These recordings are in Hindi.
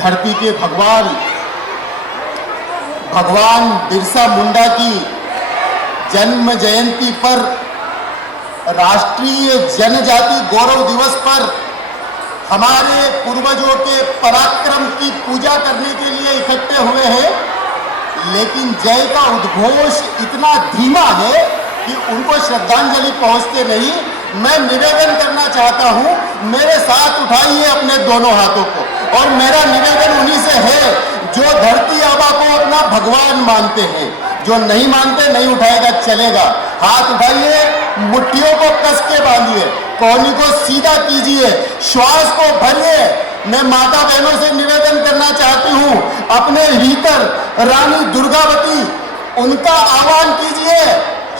धरती के भगवान बिरसा मुंडा की जन्म जयंती पर, राष्ट्रीय जनजाति गौरव दिवस पर हमारे पूर्वजों के पराक्रम की पूजा करने के लिए इकट्ठे हुए हैं, लेकिन जय का उद्घोष इतना धीमा है कि उनको श्रद्धांजलि पहुंचते नहीं। मैं निवेदन करना चाहता हूं, मेरे साथ उठाइए अपने दोनों हाथों को, और मेरा निवेदन उन्हीं से है जो धरती आबा को अपना भगवान मानते हैं। जो नहीं मानते नहीं उठाएगा चलेगा। हाथ उठाइए, मुट्ठियों को कस के बांधिए, कोहनी को सीधा कीजिए, श्वास को भरिए। मैं माता बहनों से निवेदन करना चाहती हूं, अपने भीतर रानी दुर्गावती, उनका आह्वान कीजिए।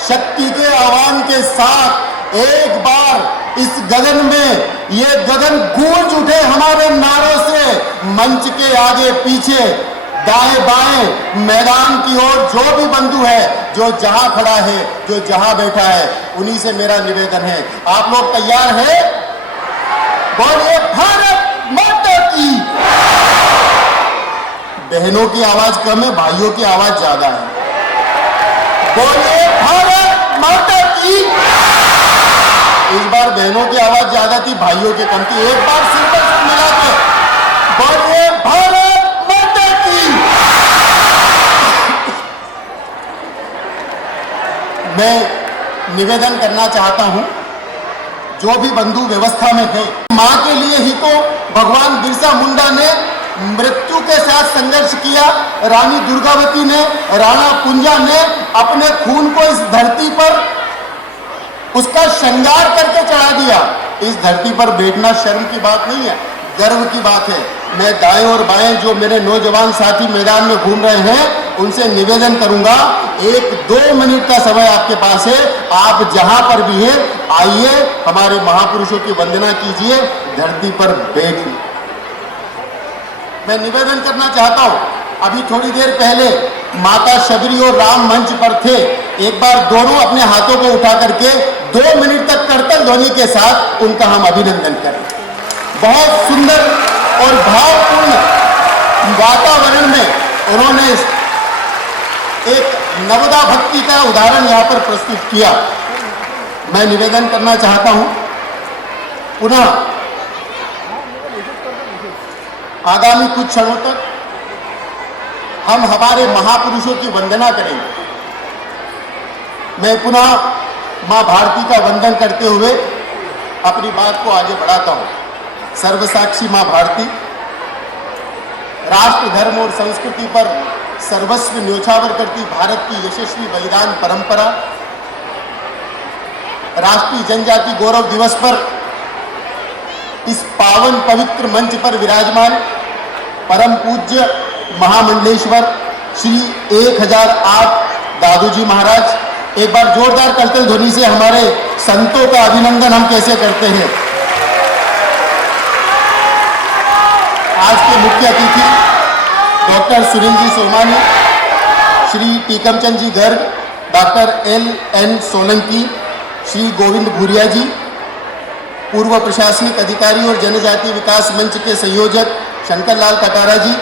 शक्ति के आह्वान के साथ एक बार इस गगन में, ये गगन गूंज उठे हमारे नारों से। मंच के आगे पीछे, दाएं बाएं, मैदान की ओर जो भी बंधु है, जो जहां खड़ा है, जो जहां बैठा है, उन्हीं से मेरा निवेदन है। आप लोग तैयार हैं? बोलिए भारत माता की। बहनों की आवाज कम है, भाइयों की आवाज ज्यादा है। बोलिए भारत माता की। इस बार बहनों की आवाज ज्यादा थी, भाइयों की कम थी। एक बार सिर पर सिर मिला के बोलिए भारत माता की। मैं निवेदन करना चाहता हूं, जो भी बंधु व्यवस्था में है, मां के लिए ही तो भगवान बिरसा मुंडा ने मृत्यु के साथ संघर्ष किया। रानी दुर्गावती ने, राणा कुंजा ने अपने खून को इस धरती पर उसका श्रृंगार करके चढ़ा दिया। इस धरती पर बैठना शर्म की बात नहीं है, गर्व की बात है। मैं दाएं और बाएं जो मेरे नौजवान साथी मैदान में घूम रहे हैं, उनसे निवेदन करूंगा, 1-2 मिनट का समय आपके पास है। आप जहां पर भी हैं, आइए हमारे महापुरुषों की वंदना कीजिए, धरती पर बैठिए। मैं निवेदन करना चाहता हूं, अभी थोड़ी देर पहले माता शबरी और राम मंच पर थे। एक बार दोनों अपने हाथों को उठा करके 2 मिनट तक करतल ध्वनि के साथ उनका हम अभिनंदन करें। बहुत सुंदर और भावपूर्ण वातावरण में उन्होंने एक नवदा भक्ति का उदाहरण यहाँ पर प्रस्तुत किया। मैं निवेदन करना चाहता हूं, पुनः आगामी कुछ क्षणों तक हम हमारे महापुरुषों की वंदना करेंगे। मैं पुनः मां भारती का वंदन करते हुए अपनी बात को आगे बढ़ाता हूं। सर्वसाक्षी मां भारती राष्ट्र, धर्म और संस्कृति पर सर्वस्व न्योछावर करती भारत की यशस्वी बलिदान परंपरा, राष्ट्रीय जनजाति गौरव दिवस पर इस पावन पवित्र मंच पर विराजमान परम पूज्य महामंडलेश्वर श्री 1008 दादूजी महाराज, एक बार जोरदार करतल ध्वनि से हमारे संतों का अभिनंदन हम कैसे करते हैं। आज के मुख्य अतिथि डॉक्टर सुनील जी सोमानी, श्री टीकमचंद जी गर्ग, डॉक्टर LN सोलंकी, श्री गोविंद भूरिया जी, पूर्व प्रशासनिक अधिकारी और जनजाति विकास मंच के संयोजक शंकरलाल कटारा जी,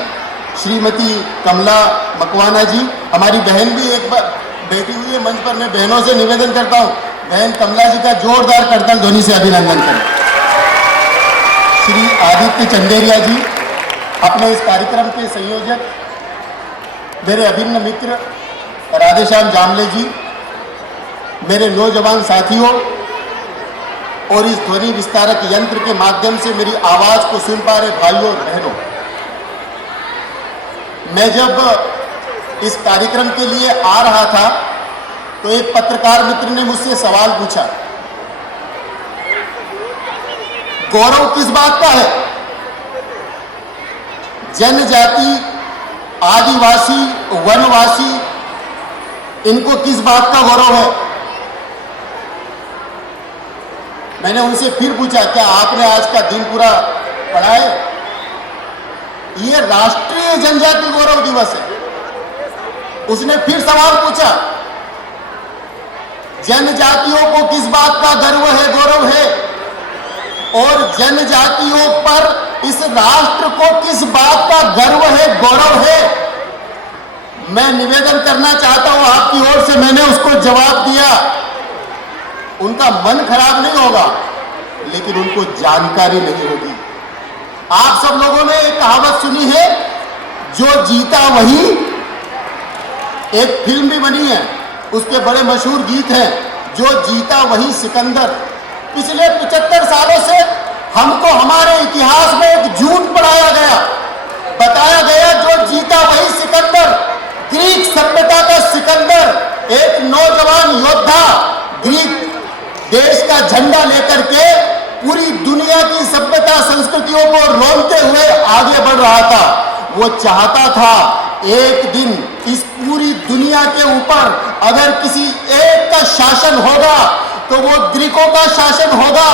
श्रीमती कमला मकवाना जी, हमारी बहन भी एक बार बैठी हुई है मंच पर। मैं बहनों से निवेदन करता हूं, बहन कमला जी का जोरदार करतल ध्वनि से अभिनंदन करें। श्री आदित्य चंदेरिया जी, अपने इस कार्यक्रम के संयोजक, मेरे अभिन्न मित्र राधेश्याम जामले जी, मेरे नौजवान साथियों और इस ध्वनि विस्तारक यंत्र के माध्यम से मेरी आवाज को सुन पा रहे भाइयों और बहनों, मैं जब इस कार्यक्रम के लिए आ रहा था तो एक पत्रकार मित्र ने मुझसे सवाल पूछा, गौरव किस बात का है? जनजाति, आदिवासी, वनवासी, इनको किस बात का गौरव है? मैंने उनसे फिर पूछा, क्या आपने आज का दिन पूरा पढ़ा है? ये राष्ट्रीय जनजाति गौरव दिवस है। उसने फिर सवाल पूछा, जनजातियों को किस बात का गर्व है, गौरव है? और जनजातियों पर इस राष्ट्र को किस बात का गर्व है, गौरव है? मैं निवेदन करना चाहता हूं आपकी ओर से, मैंने उसको जवाब दिया। उनका मन खराब नहीं होगा, लेकिन उनको जानकारी नहीं होगी। आप सब लोगों ने एक कहावत सुनी है, जो जीता वही, एक फिल्म भी बनी है, उसके बड़े मशहूर गीत हैं, जो जीता वही सिकंदर। पिछले 75 सालों से हमको हमारे इतिहास में एक झूठ पढ़ाया गया, बताया गया जो जीता वही सिकंदर। ग्रीक सभ्यता का सिकंदर, एक नौजवान योद्धा ग्रीक देश का झंडा लेकर के पूरी दुनिया की सभ्यता संस्कृतियों को रोनते हुए आगे बढ़ रहा था। वो चाहता था एक दिन इस पूरी दुनिया के ऊपर अगर किसी एक का शासन होगा तो वो ग्रीकों का शासन होगा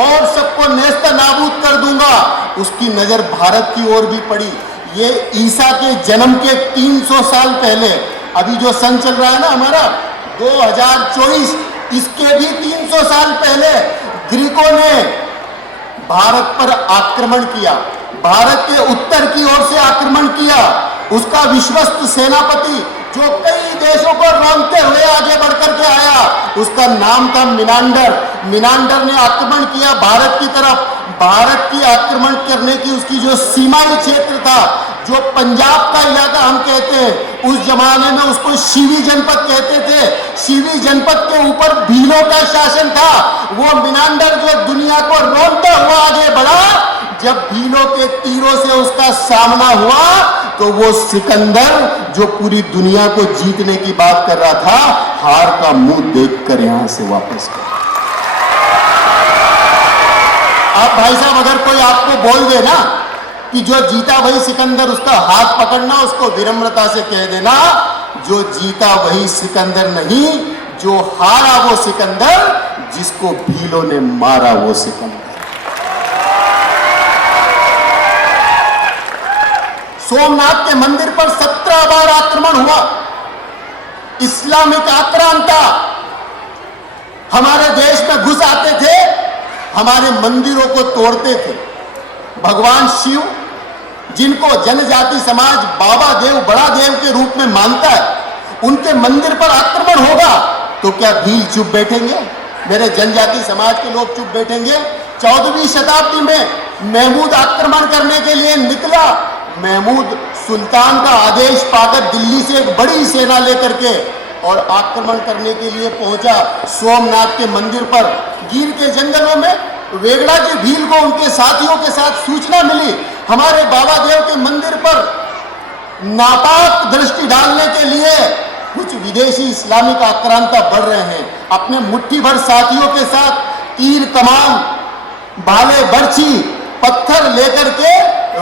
और सबको नेस्त नाबूद कर दूंगा। उसकी नजर भारत की ओर भी पड़ी। ये ईसा के जन्म के 300 साल पहले, अभी जो सन चल रहा है ना हमारा 2024, इसके भी 300 साल पहले ग्रीकों ने भारत पर आक्रमण किया, भारत के उत्तर की ओर से आक्रमण किया। उसका विश्वस्त सेनापति जो कई देशों को रोनते हुए आगे बढ़कर के आया, उसका नाम था मिनांडर। मिनांडर ने आक्रमण किया भारत की तरफ। भारत की आक्रमण करने की उसकी जो सीमाई क्षेत्र था, जो पंजाब का इलाका हम कहते हैं, उस जमाने में उसको शिवी जनपद कहते थे। शिवी जनपद के ऊपर भीलों का शासन था। वो मिनांडर जो दुनिया को रोनता हुआ आगे बढ़ा, जब भीलों के तीरों से उसका सामना हुआ तो वो सिकंदर जो पूरी दुनिया को जीतने की बात कर रहा था, हार का मुंह देखकर यहां से वापस गया। अब भाई साहब अगर कोई आपको बोल दे ना कि जो जीता वही सिकंदर, उसका हाथ पकड़ना, उसको विनम्रता से कह देना जो जीता वही सिकंदर नहीं, जो हारा वो सिकंदर, जिसको भीलों ने मारा वो सिकंदर। सोमनाथ के मंदिर पर 17 बार आक्रमण हुआ, इस्लामिक आक्रांता हमारे देश में घुस आते थे, हमारे मंदिरों को तोड़ते थे। भगवान शिव, जिनको जनजाति समाज बाबा देव, बड़ा देव के रूप में मानता है, उनके मंदिर पर आक्रमण होगा तो क्या भील चुप बैठेंगे? मेरे जनजाति समाज के लोग चुप बैठेंगे? 14वीं शताब्दी में महमूद आक्रमण करने के लिए निकला। महमूद सुल्तान का आदेश पाकर दिल्ली से एक बड़ी सेना लेकर के और आक्रमण करने के लिए पहुंचा सोमनाथ के मंदिर पर। गिर के जंगलों में वेगड़ा की भील को उनके साथियों के साथ सूचना मिली, हमारे बाबा देव के मंदिर पर नापाक दृष्टि डालने के लिए कुछ विदेशी इस्लामिक आक्रांता बढ़ रहे हैं। अपने मुट्ठी भर साथियों के साथ तीर कमान, भाले, बर्छी, पत्थर लेकर के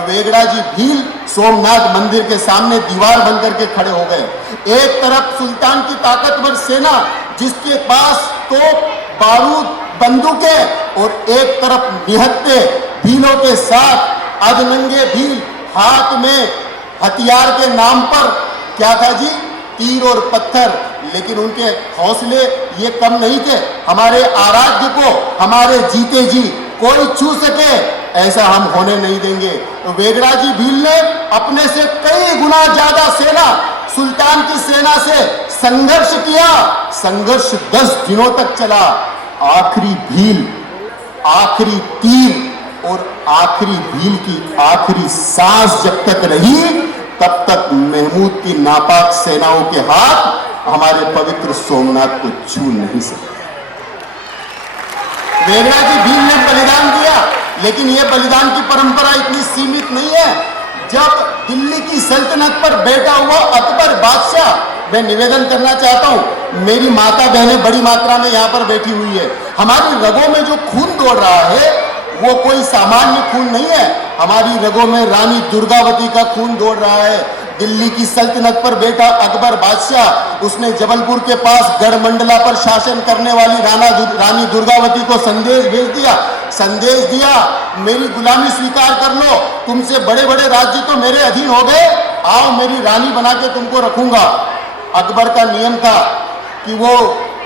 वेगड़ा जी भील सोमनाथ मंदिर के सामने दीवार बनकर के खड़े हो गए। एक तरफ सुल्तान की ताकतवर सेना जिसके पास तोप, बारूद, बंदूकें, और एक तरफ निहत्थे भीलों के साथ अधनंगे भील, हाथ में हथियार के नाम पर क्या था जी, तीर और पत्थर। लेकिन उनके हौसले ये कम नहीं थे। हमारे आराध्य को, हमारे जीते जी कोई छू सके ऐसा हम होने नहीं देंगे। तो वेगड़ा जी भील ने अपने से कई गुना ज्यादा सेना सुल्तान की सेना से संघर्ष किया। संघर्ष 10 दिनों तक चला। आखिरी भील, आखिरी तीर और आखिरी भील की आखिरी सांस जब तक रही, तब तक महमूद की नापाक सेनाओं के हाथ हमारे पवित्र सोमनाथ को छू नहीं सके। वेगड़ा जी भील ने बलिदान दिया, लेकिन यह बलिदान की परंपरा इतनी सीमित नहीं है। जब दिल्ली की सल्तनत पर बैठा हुआ अकबर बादशाह, मैं निवेदन करना चाहता हूं, मेरी माता बहनें बड़ी मात्रा में यहाँ पर बैठी हुई है, हमारी रगों में जो खून दौड़ रहा है वो कोई सामान्य खून नहीं है। हमारी रगों में रानी दुर्गावती का खून दौड़ रहा है। दिल्ली की सल्तनत पर बैठा अकबर बादशाह, उसने जबलपुर के पास गढ़मंडला पर शासन करने वाली रानी दुर्गावती को संदेश भेज दिया। संदेश दिया, मेरी गुलामी स्वीकार कर लो, तुमसे बड़े बड़े राज्य तो मेरे अधीन हो गए, आओ मेरी रानी बना के तुमको रखूंगा। अकबर का नियम था कि वो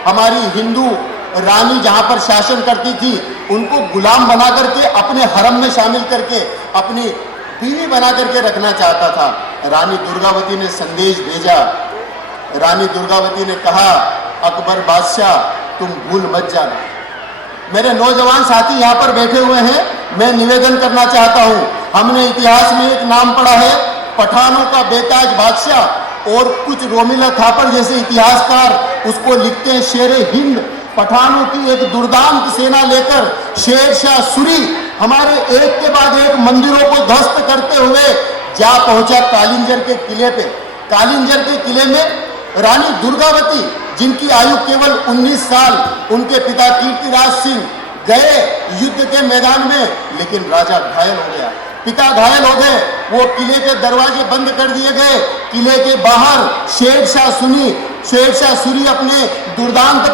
हमारी हिंदू रानी जहां पर शासन करती थी उनको गुलाम बना करके अपने हरम में शामिल करके अपनी बीवी बना करके रखना चाहता था। रानी दुर्गावती ने संदेश भेजा। रानी दुर्गावती ने कहा, अकबर बादशाह तुम भूल मत जाना। मेरे नौजवान साथी यहाँ पर बैठे हुए हैं, मैं निवेदन करना चाहता हूँ, हमने इतिहास में एक नाम पढ़ा है पठानों का बेताज बादशाह, और कुछ रोमिला थापर जैसे इतिहासकार उसको लिखते हैं शेरे हिंद। पठानों की एक दुर्दांत सेना लेकर शेरशाह सूरी हमारे एक के बाद एक मंदिरों को ध्वस्त करते हुए जा पहुंचा कालिंजर के किले पे। कालिंजर के किले में रानी दुर्गावती, जिनकी आयु केवल 19 साल, उनके पिता कीर्तिराज सिंह गए युद्ध के मैदान में, लेकिन राजा घायल हो गया, पिता घायल हो गए। वो किले के दरवाजे बंद कर दिए गए। किले के बाहर शेरशाह सूरी अपने दुर्दांत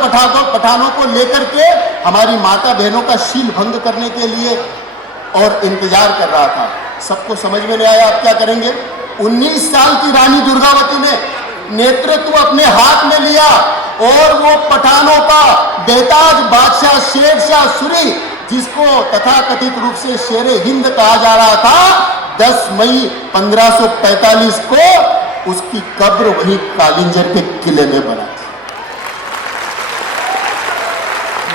पठानों को लेकर के हमारी माता बहनों का शील भंग करने के लिए और इंतजार कर रहा था। सबको समझ में नहीं आया, आप क्या करेंगे। 19 साल की रानी दुर्गावती ने नेतृत्व अपने हाथ में लिया और वो पठानों का बेताज बादशाह शेरशाह सूरी, जिसको तथाकथित रूप से शेरे हिंद कहा जा रहा था, 10 मई 1545 को उसकी कब्र वहीं कालिंजर के किले में बना थी।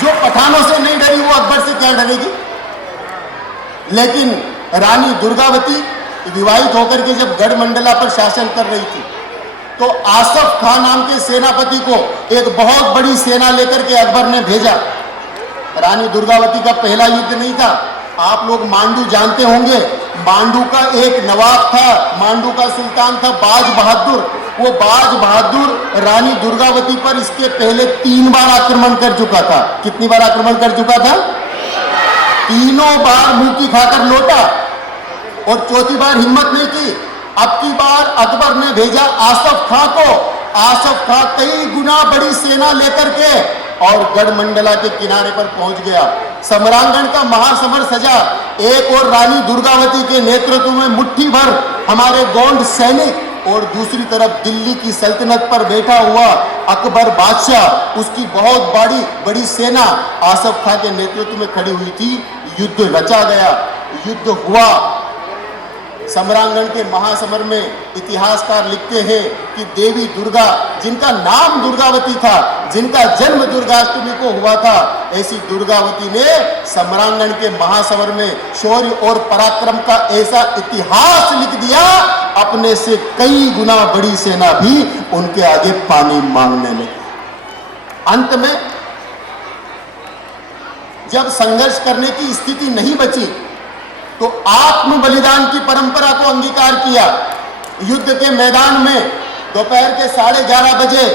जो पठानों से नहीं डरी वो अकबर से क्या डरेगी। लेकिन रानी दुर्गावती विवाहित होकर के जब गढ़मंडला पर शासन कर रही थी तो आसफ खान नाम के सेनापति को एक बहुत बड़ी सेना लेकर के अकबर ने भेजा। रानी दुर्गावती का पहला युद्ध नहीं था, आप लोग मांडू जानते होंगे। मांडू का एक नवाब था, मांडू का सुल्तान था बाज बहादुर। वो बाज बहादुर रानी दुर्गावती पर इसके पहले 3 बार आक्रमण कर चुका था। कितनी बार आक्रमण कर चुका था? तीनों बार मुंह की खाकर लौटा और चौथी बार हिम्मत नहीं की। अब की बार अकबर ने भेजा आसफ खां को। आसफ खां कई गुना बड़ी सेना लेकर के और गढ़मंडला के किनारे पर पहुंच गया। सम्रांगण का महासमर सजा। एक और रानी दुर्गावती के नेतृत्व में मुट्ठी भर हमारे गोंड सैनिक और दूसरी तरफ दिल्ली की सल्तनत पर बैठा हुआ अकबर बादशाह, उसकी बहुत बड़ी सेना आसफ खां के नेतृत्व में खड़ी हुई थी। युद्ध रचा गया, युद्ध हुआ। सम्रांगण के महासमर में इतिहासकार लिखते हैं कि देवी दुर्गा, जिनका नाम दुर्गावती था, जिनका जन्म दुर्गाष्टमी को हुआ था, ऐसी दुर्गावती ने सम्रांगण के महासमर में शौर्य और पराक्रम का ऐसा इतिहास लिख दिया, अपने से कई गुना बड़ी सेना भी उनके आगे पानी मांगने लगी। अंत में जब संघर्ष करने की स्थिति नहीं बची तो आत्म बलिदान की परंपरा को अंगीकार किया। युद्ध के मैदान में दोपहर के 11:30 बजे,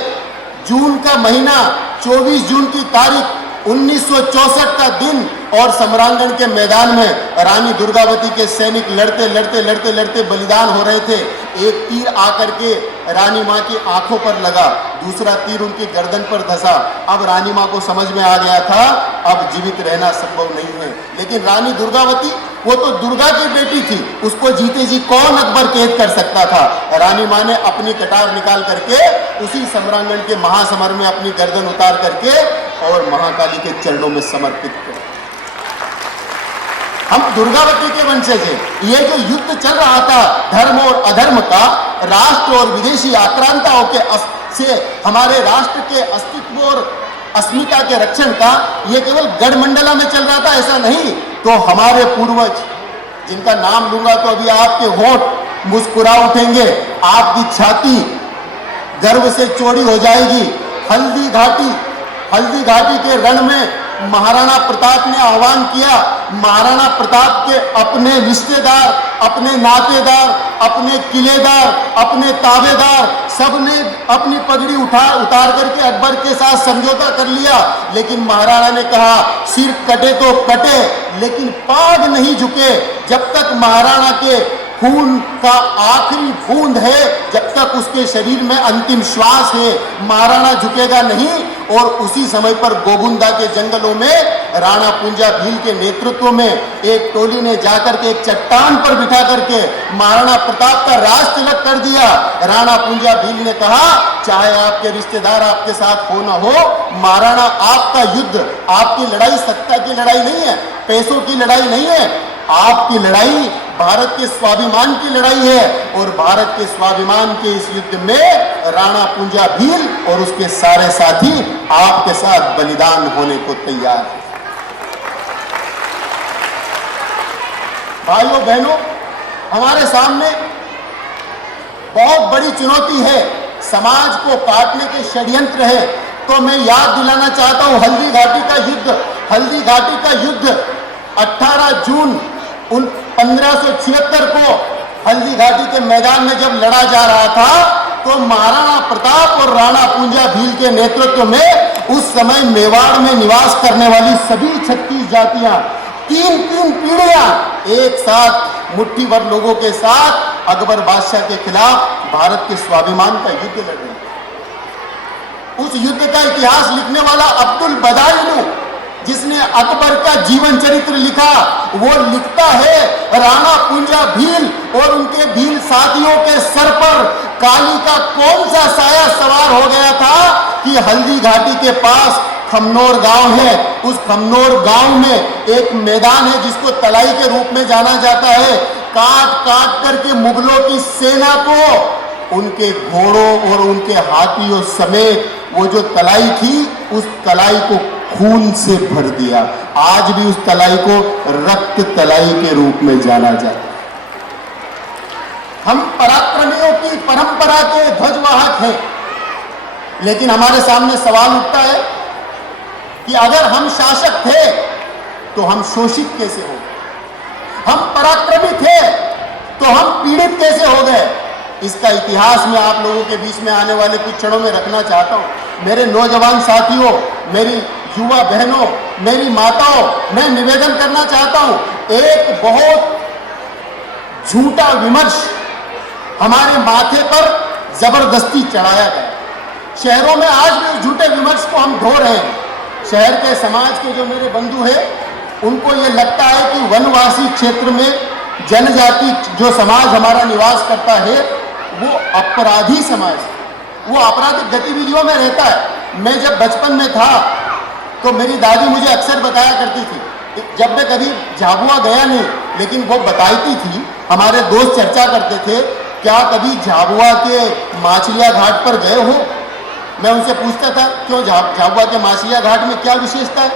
जून का महीना, 24 जून की तारीख 1964 का दिन, और सम्रांगण के मैदान में रानी दुर्गावती के सैनिक लड़ते बलिदान हो रहे थे। एक तीर आकर के रानी माँ की आंखों पर लगा, दूसरा तीर उनकी गर्दन पर धंसा। अब रानी माँ को समझ में आ गया था अब जीवित रहना संभव नहीं है। लेकिन रानी दुर्गावती, वो तो दुर्गा की बेटी थी, उसको जीते जी कौन अकबर कैद कर सकता था। रानी माँ ने अपनी कटार निकाल करके उसी सम्रांगण के महासमर में अपनी गर्दन उतार करके और महाकाली के चरणों में समर्पित किया। हम दुर्गावती के वंशज हैं। ये जो युद्ध चल रहा था धर्म और अधर्म का, राष्ट्र और विदेशी आक्रांताओं के से हमारे राष्ट्र के अस्तित्व और अस्मिता के रक्षण का, ये केवल गढ़मंडला में चल रहा था ऐसा नहीं। तो हमारे पूर्वज, जिनका नाम लूंगा तो अभी आपके होंठ मुस्कुरा उठेंगे, आपकी छाती गर्व से चौड़ी हो जाएगी। हल्दी घाटी के रण में महाराणा प्रताप ने आह्वान किया। महाराणा प्रताप के अपने रिश्तेदार, अपने नातेदार, अपने किलेदार, अपने ताबेदार, सबने अपनी पगड़ी उतार करके अकबर के साथ समझौता कर लिया। लेकिन महाराणा ने कहा सिर कटे तो कटे, लेकिन पाग नहीं झुके। जब तक महाराणा के खून का आखिरी बूंद है, जब तक उसके शरीर में अंतिम श्वास है, महाराणा झुकेगा नहीं। और उसी समय पर गोगुंदा के जंगलों में राणा पूंजा भील के नेतृत्व में एक टोली ने जाकर के एक चट्टान पर बिठा करके महाराणा प्रताप का राज तिलक कर दिया। राणा पूंजा भील ने कहा, चाहे आपके रिश्तेदार आपके साथ हो ना हो, महाराणा आपका युद्ध, आपकी लड़ाई सत्ता की लड़ाई नहीं है, पैसों की लड़ाई नहीं है, आपकी लड़ाई भारत के स्वाभिमान की लड़ाई है। और भारत के स्वाभिमान के इस युद्ध में राणा पूंजा भील और उसके सारे साथी आपके साथ बलिदान होने को तैयार हैं। भाइयों बहनों, हमारे सामने बहुत बड़ी चुनौती है, समाज को काटने के षड्यंत्र है। तो मैं याद दिलाना चाहता हूं, हल्दी घाटी का युद्ध 18 जून 1576 को हल्दी घाटी के मैदान में जब लड़ा जा रहा था, तो महाराणा प्रताप और राणा पूंजा भील के नेतृत्व में उस समय मेवाड़ में निवास करने वाली सभी 36 जातियां, तीन पीढ़ियां एक साथ मुट्ठी भर लोगों के साथ अकबर बादशाह के खिलाफ भारत के स्वाभिमान का युद्ध लड़ रहे थे। उस युद्ध का इतिहास लिखने वाला अब्दुल बदायूनी, जिसने अकबर का जीवन चरित्र लिखा, वो लिखता है, राणा पूंजा भील और उनके भील साथियों के सर पर काली का कौन सा साया सवार हो गया था कि हल्दी घाटी के पास खमनोर गांव है। उस खमनोर गांव में एक मैदान है जिसको तलाई के रूप में जाना जाता है। काट करके मुगलों की सेना को, उनके घोड़ों और उनके हाथियों समेत वो जो तलाई थी, उस तलाई को खून से भर दिया। आज भी उस तलाई को रक्त तलाई के रूप में जाना जाता है। हम पराक्रमियों की परंपरा के ध्वजवाहक हैं, लेकिन हमारे सामने सवाल उठता है कि अगर हम शासक थे तो हम शोषित कैसे हो गए? हम पराक्रमी थे तो हम पीड़ित कैसे हो गए? इसका इतिहास मैं आप लोगों के बीच में आने वाले कुछ क्षणों में रखना चाहता हूं। मेरे नौजवान साथियों, मेरी युवा बहनों, मेरी माताओं, मैं निवेदन करना चाहता हूं, एक बहुत झूठा विमर्श हमारे माथे पर जबरदस्ती चढ़ाया गया। शहरों में आज भी उस झूठे विमर्श को हम ढो रहे हैं। शहर के समाज के जो मेरे बंधु हैं, उनको ये लगता है कि वनवासी क्षेत्र में जनजाति जो समाज हमारा निवास करता है, वो अपराधी समाज, वो आपराधिक गतिविधियों में रहता है। मैं जब बचपन में था तो मेरी दादी मुझे अक्सर बताया करती थी, जब मैं कभी झाबुआ गया नहीं, लेकिन वो बताती थी, हमारे दोस्त चर्चा करते थे, क्या कभी झाबुआ के माछलिया घाट पर गए हो? मैं उनसे पूछता था, क्यों झाबुआ के माछलिया घाट में क्या विशेषता है?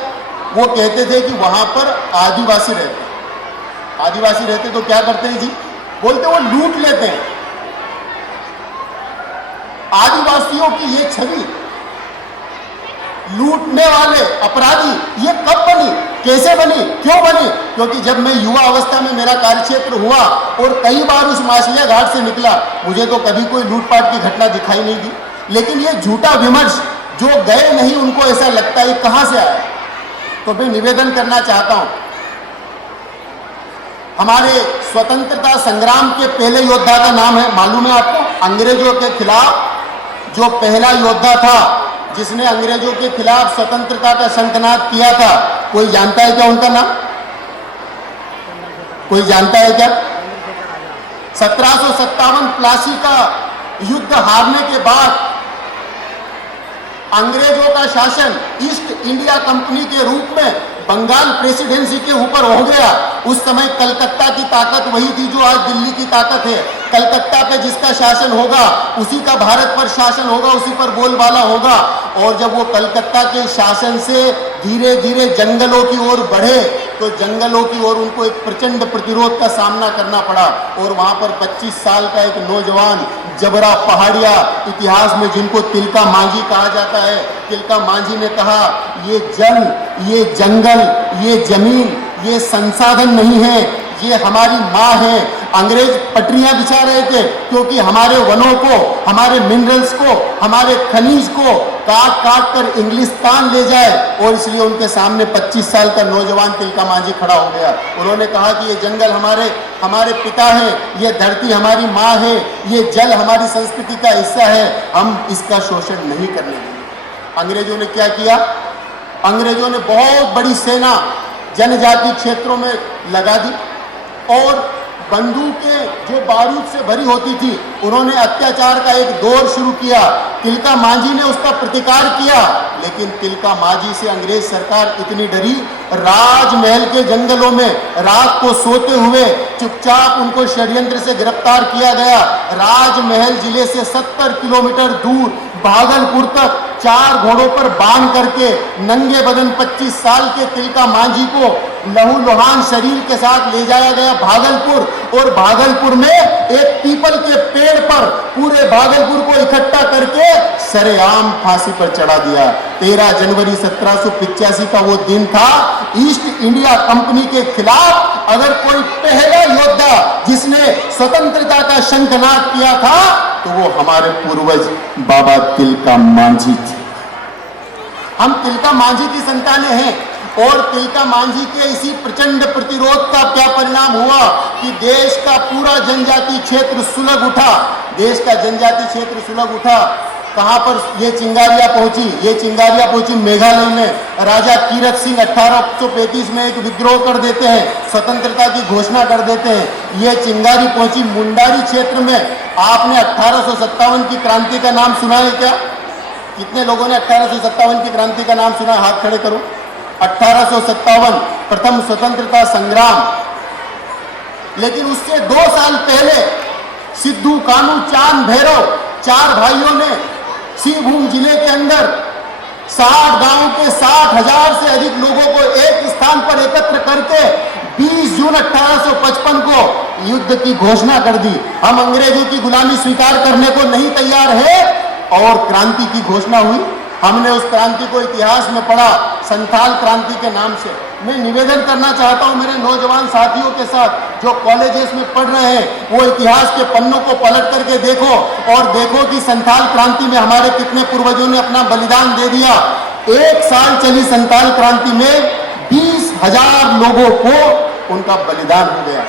वो कहते थे कि वहां पर आदिवासी रहते। आदिवासी रहते तो क्या करते हैं जी? बोलते वो लूट लेते हैं। आदिवासियों की ये छवि, लूटने वाले अपराधी, ये कब बनी, कैसे बनी, क्यों बनी? क्योंकि जब मैं युवा अवस्था में मेरा कार्यक्षेत्र हुआ और कई बार उस माछलिया घाट से निकला, मुझे तो कभी कोई लूटपाट की घटना दिखाई नहीं दी। लेकिन ये झूठा विमर्श, जो गए नहीं उनको ऐसा लगता है कहां से आया। तो मैं निवेदन करना चाहता हूं, हमारे स्वतंत्रता संग्राम के पहले योद्धा का नाम है, मालूम है आपको? अंग्रेजों के खिलाफ जो पहला योद्धा था, जिसने अंग्रेजों के खिलाफ स्वतंत्रता का शंखनाद किया था, कोई जानता है क्या उनका नाम? कोई जानता है क्या? 1757 प्लासी का युद्ध हारने के बाद अंग्रेजों का शासन ईस्ट इंडिया कंपनी के रूप में बंगाल प्रेसिडेंसी के ऊपर हो गया। उस समय कलकत्ता की ताकत वही थी जो आज दिल्ली की ताकत है। कलकत्ता पे जिसका शासन होगा उसी का भारत पर शासन होगा, उसी पर बोलबाला होगा। और जब वो कलकत्ता के शासन से धीरे धीरे जंगलों की ओर बढ़े, तो जंगलों की ओर उनको एक प्रचंड प्रतिरोध का सामना करना पड़ा। और वहाँ पर 25 साल का एक नौजवान जबरा पहाड़िया, इतिहास में जिनको तिलका मांझी कहा जाता है, तिलका मांझी ने कहा, ये जल, ये जंगल, ये जमीन, ये संसाधन नहीं है, ये हमारी माँ है। अंग्रेज पटरियां बिछा रहे थे क्योंकि हमारे वनों को, हमारे मिनरल्स को, हमारे खनिज को काट काट कर इंग्लिस्तान ले जाए। और इसलिए उनके सामने 25 साल का नौजवान तिलका मांझी खड़ा हो गया। उन्होंने कहा कि ये जंगल हमारे पिता है, ये धरती हमारी माँ है, ये जल हमारी संस्कृति का हिस्सा है, हम इसका शोषण नहीं करने देंगे। अंग्रेजों ने क्या किया? अंग्रेजों ने बहुत बड़ी सेना जनजाति क्षेत्रों में लगा दी और बंदूकें जो बारूद से भरी होती थी, उन्होंने अत्याचार का एक दौर शुरू किया। तिलका मांझी ने उसका प्रतिकार किया, लेकिन तिलका मांझी से अंग्रेज सरकार इतनी डरी, राजमहल के जंगलों में रात को सोते हुए चुपचाप उनको षड्यंत्र से गिरफ्तार किया गया। राजमहल जिले से 70 किलोमीटर दूर भागलपुर तक 4 घोड़ों पर बांध करके नंगे बदन 25 साल के तिलका मांझी को लहूलुहान शरीर के साथ ले जाया गया भागलपुर, और भागलपुर में एक पीपल के पेड़ पर पूरे भागलपुर को इकट्ठा करके सरेआम फांसी पर चढ़ा दिया। 13 जनवरी 1785 का वो दिन था। ईस्ट इंडिया कंपनी के खिलाफ अगर कोई पहला योद्धा जिसने स्वतंत्रता का शंखनाद किया था, तो वो हमारे पूर्वज बाबा तिलका मांझी थे। हम तिलका मांझी की संतानें हैं, और तिलका मांझी के इसी प्रचंड प्रतिरोध का क्या परिणाम हुआ कि देश का पूरा जनजाति क्षेत्र सुलग उठा। देश का जनजाति क्षेत्र सुलग उठा। कहां पर ये चिंगारियां पहुंची? ये चिंगारियां पहुंची मेघालय में। राजा कीरत सिंह 1835 में एक विद्रोह कर देते हैं, स्वतंत्रता की घोषणा कर देते हैं। ये चिंगारी पहुंची मुंडारी क्षेत्र में। आपने 1857 की क्रांति का नाम सुना है क्या? कितने लोगों ने 1857 की क्रांति का नाम सुना? हाथ खड़े करो। 1857 प्रथम स्वतंत्रता संग्राम। लेकिन उससे 2 साल पहले सिद्धू, कानू, चांद, भैरव 4 भाइयों ने सिंहभूम जिले के अंदर 60 गांव के 60,000 से अधिक लोगों को एक स्थान पर एकत्र करके 20 जून 1855 को युद्ध की घोषणा कर दी। हम अंग्रेजों की गुलामी स्वीकार करने को नहीं तैयार है, और क्रांति की घोषणा हुई। हमने उस क्रांति को इतिहास में पढ़ा, संथाल क्रांति के नाम से। मैं निवेदन करना चाहता हूं मेरे नौजवान साथियों के साथ जो कॉलेजेस में पढ़ रहे हैं, वो इतिहास के पन्नों को पलट करके देखो और देखो कि संथाल क्रांति में हमारे कितने पूर्वजों ने अपना बलिदान दे दिया। 1 साल चली संथाल क्रांति में 20,000 लोगों को उनका बलिदान हो गया।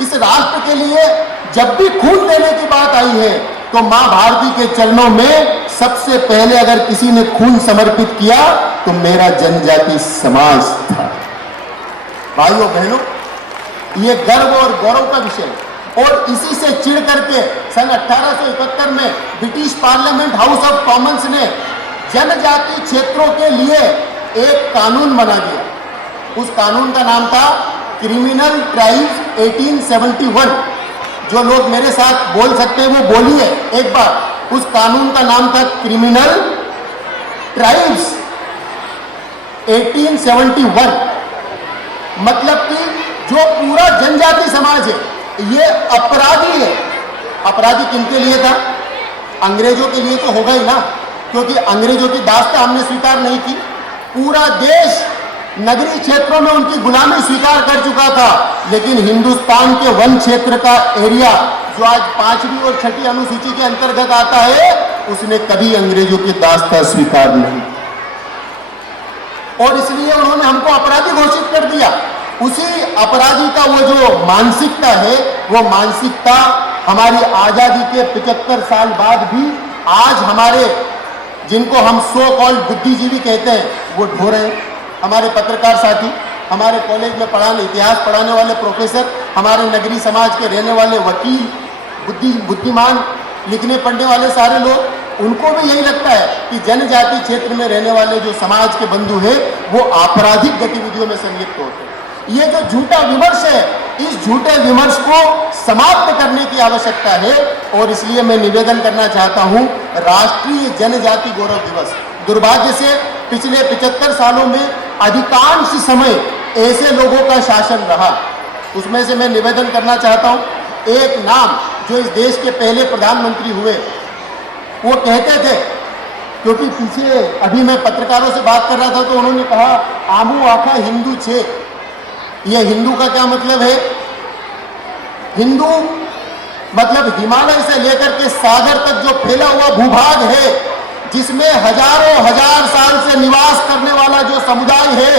इस राष्ट्र के लिए जब भी खून देने की बात आई है, तो मां भारती के चरणों में सबसे पहले अगर किसी ने खून समर्पित किया तो मेरा जनजाति समाज था। भाइयों बहनों, ये गर्व और गौरव का विषय। और इसी से चिढ़ करके सन 1871 में British parliament house of Commons ने जनजाति क्षेत्रों के लिए एक कानून बना दिया। उस कानून का नाम था क्रिमिनल ट्राइब्स 1871। जो लोग मेरे साथ बोल सकते हैं वो बोलिए एक बार। उस कानून का नाम था क्रिमिनल ट्राइब्स 1871। मतलब कि जो पूरा जनजाति समाज है ये अपराधी है। अपराधी किनके लिए था? अंग्रेजों के लिए तो होगा ही ना, क्योंकि अंग्रेजों की दास्तां हमने स्वीकार नहीं की। पूरा देश नगरीय क्षेत्रों में उनकी गुलामी स्वीकार कर चुका था, लेकिन हिंदुस्तान के वन क्षेत्र का एरिया जो आज 5वीं और 6ठी अनुसूची के अंतर्गत आता है, उसने कभी अंग्रेजों की दास्तां स्वीकार नहीं, और इसलिए उन्होंने हमको अपराधी घोषित कर दिया। उसी अपराधी का वो जो मानसिकता है, वो मानसिकता हमारी आजादी के 75 साल बाद भी आज हमारे, जिनको हम सो कॉल्ड बुद्धिजीवी कहते हैं, वो ढो रहे हैं। हमारे पत्रकार साथी, हमारे कॉलेज में इतिहास पढ़ाने वाले प्रोफेसर, हमारे नगरीय समाज के रहने वाले वकील, बुद्धिमान लिखने पढ़ने वाले सारे लोग, उनको भी यही लगता है कि जनजाति क्षेत्र में रहने वाले जो समाज के बंधु हैं वो आपराधिक गतिविधियों में संलिप्त होते हैं। ये जो झूठा विमर्श है, इस झूठे विमर्श को समाप्त करने की आवश्यकता है, और इसलिए मैं निवेदन करना चाहता हूं, राष्ट्रीय जनजाति गौरव दिवस, दुर्भाग्य से पिछले 75 सालों में अधिकांश समय ऐसे लोगों का शासन रहा। उसमें से मैं निवेदन करना चाहता हूं, एक नाम जो इस देश के पहले प्रधानमंत्री हुए, वो कहते थे, क्योंकि पीछे अभी मैं पत्रकारों से बात कर रहा था तो उन्होंने कहा आमू आखा हिंदू छे। ये हिंदू का क्या मतलब है? हिंदू मतलब हिमालय से लेकर के सागर तक जो फैला हुआ भूभाग है, जिसमें हजारों हजार साल से निवास करने वाला जो समुदाय है,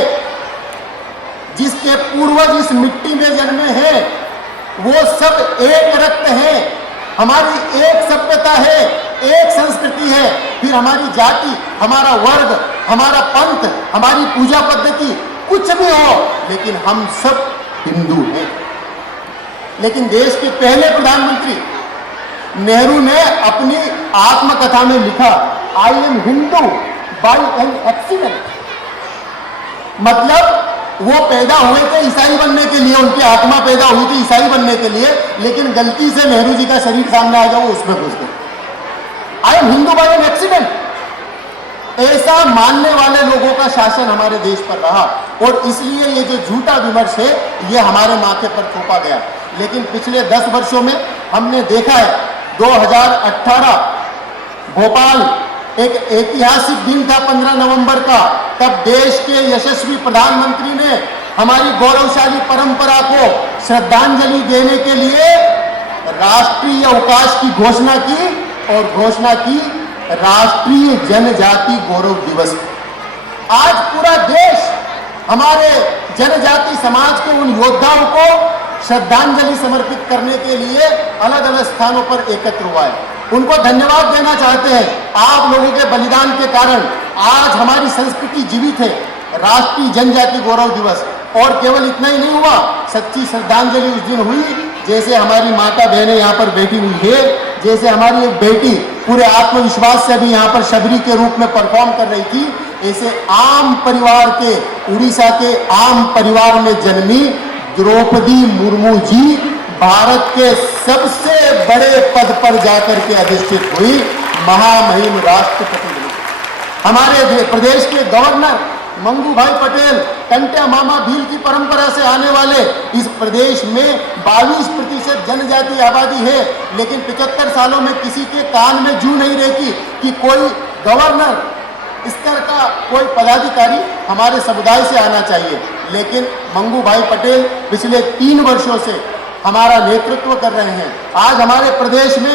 जिसके पूर्वज इस मिट्टी में जन्मे हैं, वो सब एक रक्त है। हमारी एक सभ्यता है, एक संस्कृति है। फिर हमारी जाति, हमारा वर्ग, हमारा पंथ, हमारी पूजा पद्धति कुछ भी हो, लेकिन हम सब हिंदू हैं। लेकिन देश के पहले प्रधानमंत्री नेहरू ने अपनी आत्मकथा में लिखा, I am Hindu by an accident. मतलब वो पैदा हुए थे ईसाई बनने के लिए, उनकी आत्मा पैदा हुई थी ईसाई बनने के लिए, लेकिन गलती से नेहरू जी का शरीर सामने आ गया, वो उसमें घुस गए। I am Hindu by an accident. ऐसा मानने वाले लोगों का शासन हमारे देश पर रहा, और इसलिए ये जो झूठा विमर्श है ये हमारे माथे पर थोपा गया। लेकिन पिछले 10 वर्षों में हमने देखा है, 2018 भोपाल एक ऐतिहासिक दिन था 15 नवंबर का, तब देश के यशस्वी प्रधानमंत्री ने हमारी गौरवशाली परंपरा को श्रद्धांजलि देने के लिए राष्ट्रीय अवकाश की घोषणा की, और घोषणा की राष्ट्रीय जनजाति गौरव दिवस। आज पूरा देश हमारे जनजाति समाज के उन योद्धाओं को श्रद्धांजलि समर्पित करने के लिए अलग अलग स्थानों पर एकत्र हुआ है। उनको धन्यवाद देना चाहते हैं। आप लोगों के बलिदान के कारण आज हमारी संस्कृति जीवित है। राष्ट्रीय जनजाति गौरव दिवस, और केवल इतना ही नहीं हुआ, सच्ची श्रद्धांजलि उस दिन हुई जैसे हमारी माता बहनें यहाँ पर बैठी हुई है, जैसे हमारी एक बेटी पूरे आत्मविश्वास से भी यहाँ पर शबरी के रूप में परफॉर्म कर रही थी, ऐसे आम परिवार के, उड़ीसा के आम परिवार में जन्मी द्रौपदी मुर्मू जी भारत के सबसे बड़े पद पर जाकर के अधिष्ठित हुई महामहिम राष्ट्रपति बनी। हमारे प्रदेश के गवर्नर मंगू भाई पटेल, टंट्या मामा भील की परंपरा से आने वाले इस प्रदेश में 22% जनजाति आबादी है, लेकिन 75 सालों में किसी के कान में जू नहीं रहती कि कोई गवर्नर स्तर का कोई पदाधिकारी हमारे समुदाय से आना चाहिए। लेकिन मंगू भाई पटेल पिछले 3 वर्षों से हमारा नेतृत्व कर रहे हैं। आज हमारे प्रदेश में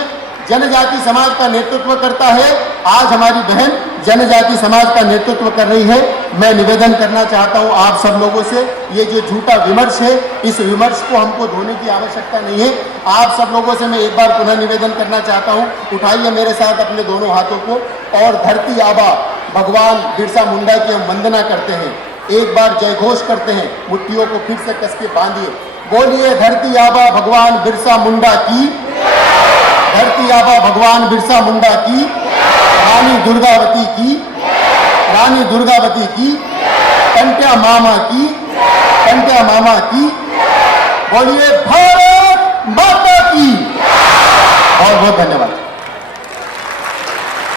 जनजाति समाज का नेतृत्व करता है, आज हमारी बहन जनजाति समाज का नेतृत्व कर रही है। मैं निवेदन करना चाहता हूं आप सब लोगों से, ये जो झूठा विमर्श है, इस विमर्श को हमको धोने की आवश्यकता नहीं है। आप सब लोगों से मैं एक बार पुनः निवेदन करना चाहता हूं, उठाइए मेरे साथ अपने दोनों हाथों को और धरती आबा भगवान बिरसा मुंडा की हम वंदना करते हैं। एक बार जय घोष करते हैं, मुट्ठियों को फिर से कस के बांधिए, बोलिए धरती आबा भगवान बिरसा मुंडा की, धरती आबा भगवान बिरसा मुंडा की, रानी दुर्गावती की, रानी दुर्गावती की, टंट्या मामा की, टंट्या मामा की, बोलिए